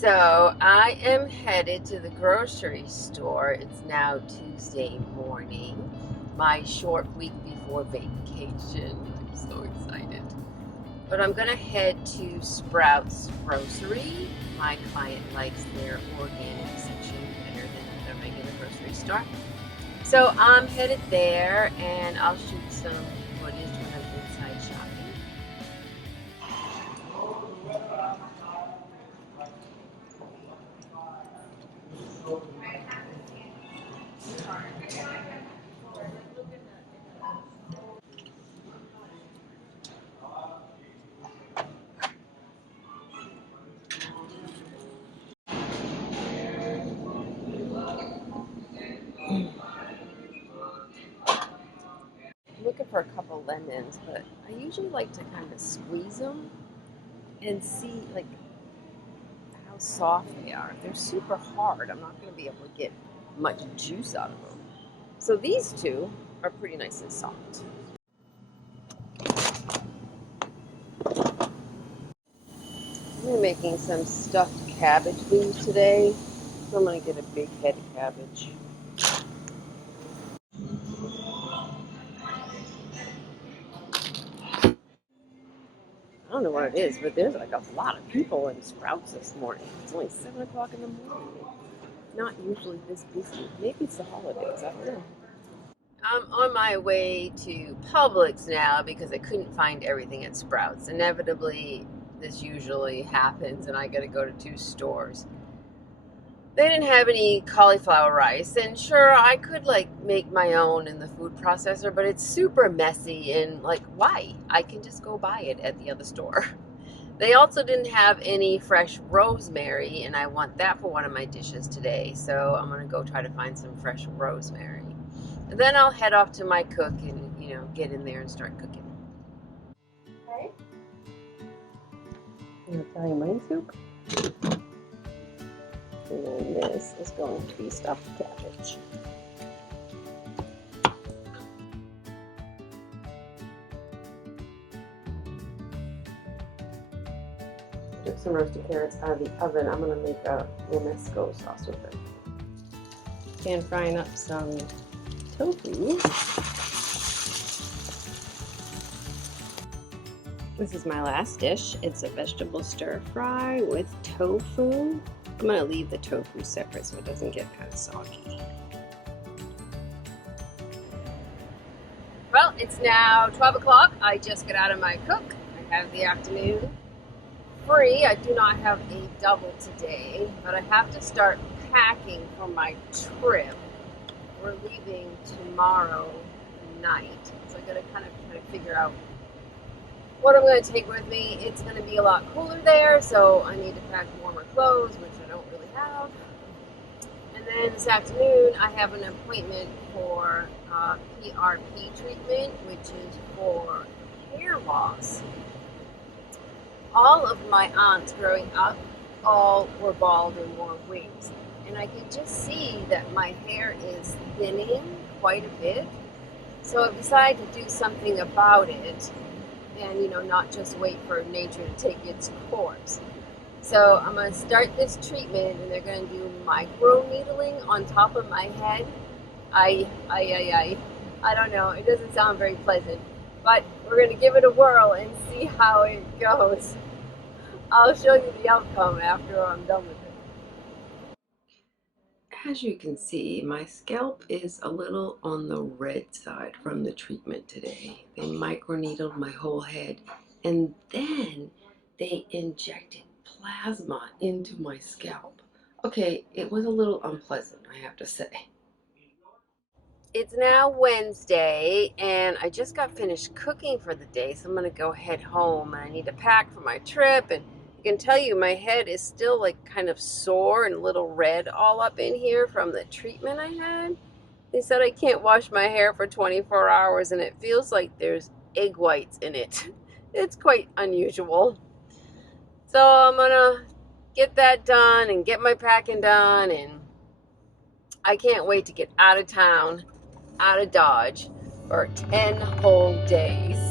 So I am headed to the grocery store. It's now Tuesday morning, my short week before vacation. I'm so excited. But I'm gonna head to Sprouts Grocery. My client likes their organic section better than the regular grocery store. So I'm headed there and I'll shoot some footage when I'm inside shopping. I'm looking for a couple lemons, but I usually like to kind of squeeze them and see like how soft they are. If they're super hard, I'm not going to be able to get much juice out of them. So these two are pretty nice and soft. I'm making some stuffed cabbage leaves today, so I'm going to get a big head of cabbage. I don't know what it is, but there's like a lot of people in Sprouts this morning. It's only 7 o'clock in the morning. Not usually this busy. Maybe it's the holidays, I don't know. I'm on my way to Publix now because I couldn't find everything at Sprouts. Inevitably, this usually happens and I gotta go to 2 stores. They didn't have any cauliflower rice, and sure, I could like make my own in the food processor, but it's super messy and like, why? I can just go buy it at the other store. They also didn't have any fresh rosemary, and I want that for one of my dishes today, so I'm gonna go try to find some fresh rosemary. And then I'll head off to my cook and, get in there and start cooking. Okay. An Italian mine soup. And then this is going to be stuffed cabbage. Took some roasted carrots out of the oven. I'm going to make a romesco sauce with it. And frying up some tofu. This is my last dish. It's a vegetable stir fry with tofu. I'm going to leave the tofu separate so it doesn't get kind of soggy. Well, it's now 12 o'clock. I just got out of my cook. I have the afternoon free. I do not have a double today, but I have to start packing for my trip. We're leaving tomorrow night, so I gotta kind of try to figure out what I'm going to take with me. It's going to be a lot cooler there, so I need to pack warmer clothes, which I don't really have. And then this afternoon, I have an appointment for PRP treatment, which is for hair loss. All of my aunts growing up all were bald and wore wigs, and I could just see that my hair is thinning quite a bit. So I decided to do something about it, and not just wait for nature to take its course. So I'm going to start this treatment, and they're going to do micro needling on top of my head. I don't know, it doesn't sound very pleasant, but we're going to give it a whirl and see how it goes. I'll show you the outcome after I'm done with it. As you can see, my scalp is a little on the red side from the treatment today. They microneedled my whole head, and then they injected plasma into my scalp. Okay, it was a little unpleasant, I have to say. It's now Wednesday, and I just got finished cooking for the day, so I'm going to go head home, and I need to pack for my trip, and I can tell you my head is still like kind of sore and a little red all up in here from the treatment I had. They said I can't wash my hair for 24 hours and it feels like there's egg whites in it. It's quite unusual. So I'm gonna get that done and get my packing done, and I can't wait to get out of town, out of Dodge for 10 whole days.